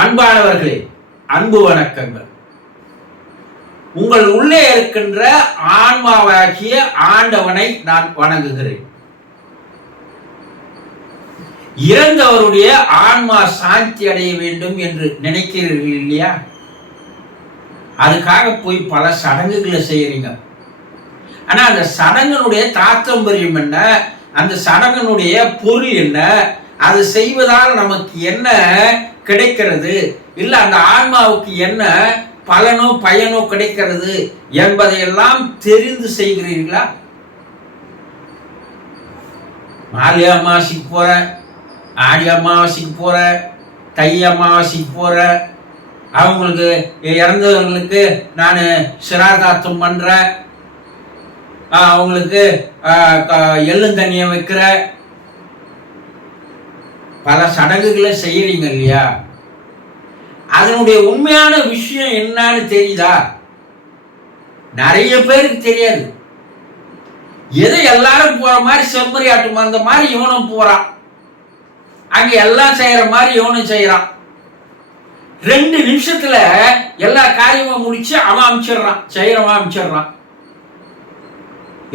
அன்பானவர்களே, அன்பு வணக்கங்கள். உங்கள் உள்ளே இருக்கின்ற ஆன்மாவாகிய ஆண்டவனை நான் வணங்குகிறேன். இறந்தவருடைய ஆன்மா சாந்தி அடைய வேண்டும் என்று நினைக்கிறீர்கள் இல்லையா? அதுக்காக போய் பல சடங்குகளை செய்யறீங்க. ஆனா அந்த சடங்கினுடைய தாத்பரியம் என்ன, அந்த சடங்கினுடைய பொருள் என்ன, அது செய்வதால் நமக்கு என்ன கிடைக்கிறது, இல்ல அந்த ஆன்மாவுக்கு என்ன பலனோ பயனோ கிடைக்கிறது என்பதையெல்லாம் தெரிந்து செய்கிறீர்களா? மாலை அமாவாசைக்கு போற, ஆடி அமாவாசைக்கு போற, தை அமாவாசைக்கு போற, அவங்களுக்கு இறந்தவர்களுக்கு நான் சிராதாத்தம் பண்றேன், அவங்களுக்கு எள்ளுந்தண்ணியை வைக்கிற, பல சடங்குகளை செய்யறீங்க இல்லையா? அதனுடைய உண்மையான விஷயம் என்னன்னு தெரியுதா? நிறைய பேருக்கு தெரியாது. எதை எல்லாரும் போற மாதிரி செம்மறி ஆட்டும் அந்த மாதிரி இவனும் போறான், அங்க எல்லாம் செய்யற மாதிரி இவனும் செய்யறான். 2 நிமிஷத்துல எல்லா காரியமும் முடிச்சு அவன் அமைச்சிடுறான், செய்யறவன் அமைச்சிடுறான்.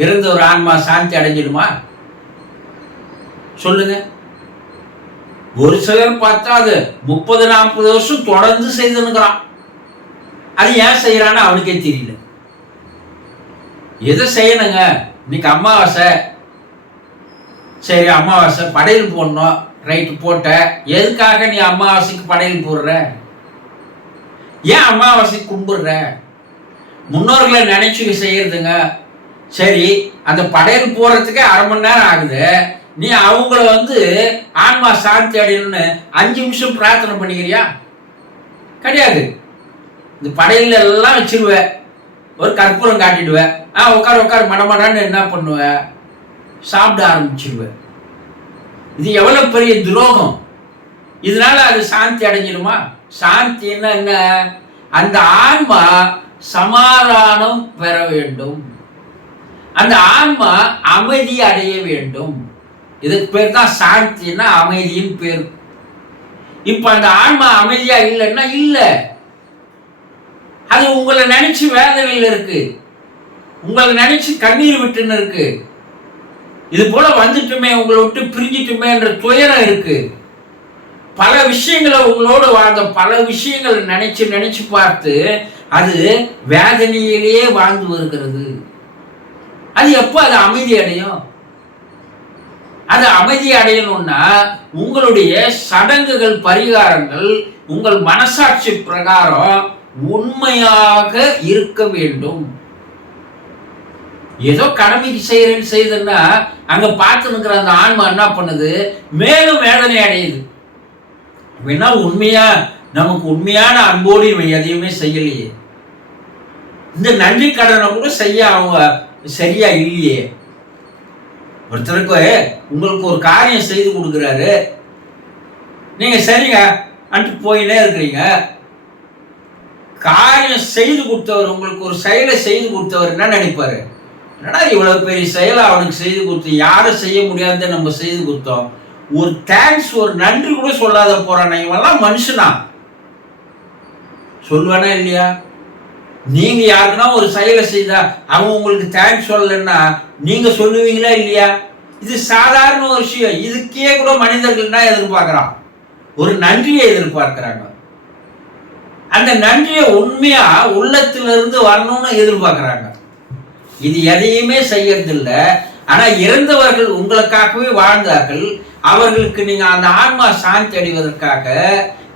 இறந்த ஒரு ஆன்மா சாந்தி அடைஞ்சிடுமா? சொல்லுங்க. ஒரு சிலர் பார்த்தா அது 30-40 வருஷம் தொடர்ந்து செய்துன்னுக்கிறான். அது ஏன் செய்யறான்னு அவனுக்கே தெரியல. எதை செய்யணுங்க? இன்னைக்கு அமாவாசை, சரி அமாவாசை படையல் போடணும், ரைட்டு போட்ட. எதுக்காக நீ அமாவாசைக்கு படையல் போடுற? ஏன் அமாவாசை கும்பிடுற? முன்னோர்களை நினைச்சு செய்யறதுங்க. சரி, அந்த படையல் போடுறதுக்கே 1/2 மணி நேரம் ஆகுது. நீ அவங்கள ஆன்மா சாந்தி அடையணும்னு 5 நிமிஷம் பிரார்த்தனை பண்ணிக்கிறியா? கிடையாது. இந்த படையில எல்லாம் வச்சிருவ, ஒரு கற்பூரம் காட்டிடுவ, உட்கார் மடமடான்னு என்ன பண்ணுவ? சாப்பிட ஆரம்பிச்சிருவ. இது எவ்வளவு பெரிய துரோகம்! இதனால அது சாந்தி அடைஞ்சிடுமா? சாந்தி என்ன? அந்த ஆன்மா சமாதானம் பெற வேண்டும், அந்த ஆன்மா அமைதி அடைய வேண்டும். இதுக்கு பேர் தான் சாந்தின்னா அமைதியின் பேர். இப்ப அந்த ஆன்மா அமைதியா இல்லைன்னா இல்ல, அது உங்களை நினைச்சு வேதனையில் இருக்கு, உங்களை நினைச்சு கண்ணீர் விட்டுன்னு இருக்கு. இது போல வந்துட்டுமே, உங்களை விட்டு பிரிஞ்சிட்டுமே என்ற துயரம் இருக்கு. பல விஷயங்களை உங்களோடு வாழ்ந்த பல விஷயங்கள் நினைச்சு பார்த்து அது வேதனையிலேயே வாழ்ந்து வருகிறது. அது எப்போ அது அமைதி அடையும்? அது அமைதி அடையணும்னா உங்களுடைய சடங்குகள் பரிகாரங்கள் உங்கள் மனசாட்சி பிரகாரம் உண்மையாக இருக்க வேண்டும். ஏதோ கடமைக்கு செய்யறேன்னு செய்யுதுன்னா அங்க பார்த்து நிற்கிற அந்த ஆன்மா என்ன பண்ணுது? மேலும் வேதனை அடையுது. வேணா உண்மையா நமக்கு உண்மையான அன்போடு இவன் எதையுமே செய்யலையே, இந்த நன்றி கடனை கூட செய்ய அவங்க சரியா இல்லையே. ஒருத்தருக்கு உங்களுக்கு ஒரு காரியம் செய்து கொடுக்குறாரு, நீங்க சரிங்க அன்ட்டு போயினே இருக்கிறீங்க. காரியம் செய்து கொடுத்தவர், உங்களுக்கு ஒரு செயலை செய்து கொடுத்தவர் என்ன நினைப்பாரு? என்னடா இவ்வளவு பெரிய செயலை அவனுக்கு செய்து கொடுத்து, யாரும் செய்ய முடியாத நம்ம செய்து கொடுத்தோம், ஒரு தேங்க்ஸ் ஒரு நன்றி கூட சொல்லாத போறான், இவெல்லாம் மனுஷனா சொல்லுவானா இல்லையா? நீங்க யாருக்குன்னா ஒரு செயலை செய்தா அவன் உங்களுக்கு தேங்க்ஸ் சொல்லலன்னா நீங்க சொல்லுவீங்களா இல்லையா? இது சாதாரண ஒரு விஷயம். இதுக்கே கூட மனிதர்கள் தான் எதிர்பார்க்கிறான், ஒரு நன்றியை எதிர்பார்க்கிறாங்க. அந்த நன்றியை உண்மையா உள்ளத்திலிருந்து வரணும்னு எதிர்பார்க்கிறாங்க. இது எதையுமே செய்யறது இல்லை. ஆனா இறந்தவர்கள் உங்களுக்காகவே வாழ்ந்தார்கள். அவர்களுக்கு நீங்க அந்த ஆன்மா சாந்தி அடைவதற்காக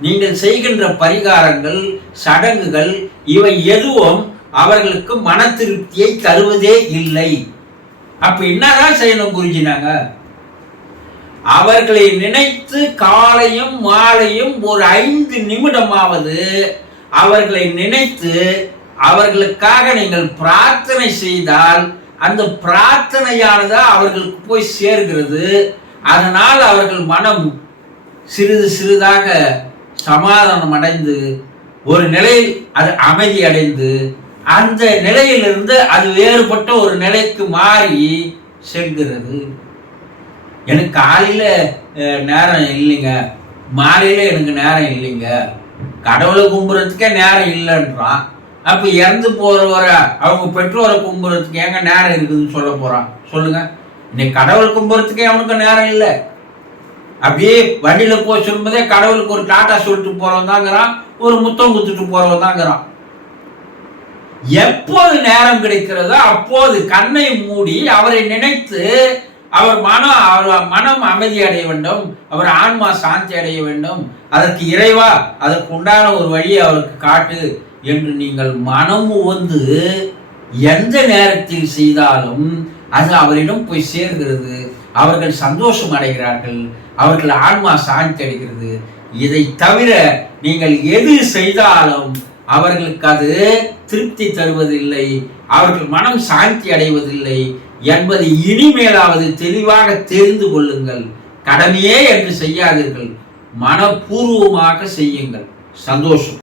நீங்கள் செய்கின்ற பரிகாரங்கள் சடங்குகள் இவை எதுவும் அவர்களுக்கு மன திருப்தியை தருவதே இல்லை. அப்ப என்னதான் செய்யணும் குருஜினாங்க? அவர்களை நினைத்து காலையும் மாலையும் ஒரு 5 நிமிடமாவது அவர்களை நினைத்து அவர்களுக்காக நீங்கள் பிரார்த்தனை செய்தால் அந்த பிரார்த்தனையானது அவர்களுக்கு போய் சேர்கிறது. அதனால் அவர்கள் மனம் சிறிது சிறிதாக சமாதானம் அடைந்து ஒரு நிலையில் அது அமைதி அடைந்து அந்த நிலையிலிருந்து அது வேறுபட்ட ஒரு நிலைக்கு மாறி செல்கிறது. எனக்கு காலையில நேரம் இல்லைங்க, மாலையில எனக்கு நேரம் இல்லைங்க, கடவுளை கும்புறதுக்கே நேரம் இல்லைன்றான். அப்ப இறந்து போறவரை அவங்க பெற்றோரை கும்புறதுக்கு எங்க நேரம் இருக்குதுன்னு சொல்ல போறான்? சொல்லுங்க. இன்னைக்கு கடவுள் கும்புறதுக்கே அவனுக்கு நேரம் இல்லை. அப்படியே வண்டியில போய் சொல்லும்போதே கடவுளுக்கு ஒரு டாட்டா சொல்லிட்டு போறவன் தாங்கிறான், ஒரு முத்தம் குத்துட்டு போறவன் தாங்கிறான். எப்போது நேரம் கிடைக்கிறதோ அப்போது கண்ணை மூடி அவரை நினைத்து அவர் மனம் அமைதி அடைய வேண்டும், அவர் ஆன்மா சாந்தி அடைய வேண்டும். அதற்கு இறைவா அதற்கு உண்டான ஒரு வழியை அவருக்கு காட்டு என்று நீங்கள் மனம் வந்து எந்த நேரத்தில் செய்தாலும் அது அவரிடம் போய் சேர்கிறது. அவர்கள் சந்தோஷம் அடைகிறார்கள், அவர்கள் ஆன்மா சாந்தி அடைகிறது. இதை தவிர நீங்கள் எது செய்தாலும் அவர்களுக்கு அது திருப்தி தருவதில்லை, அவர்கள் மனம் சாந்தி அடைவதில்லை என்பதை இனிமேலாவது தெளிவாக தெரிந்து கொள்ளுங்கள். கடமையே என்று செய்யாதீர்கள், மனப்பூர்வமாக செய்யுங்கள். சந்தோஷம்.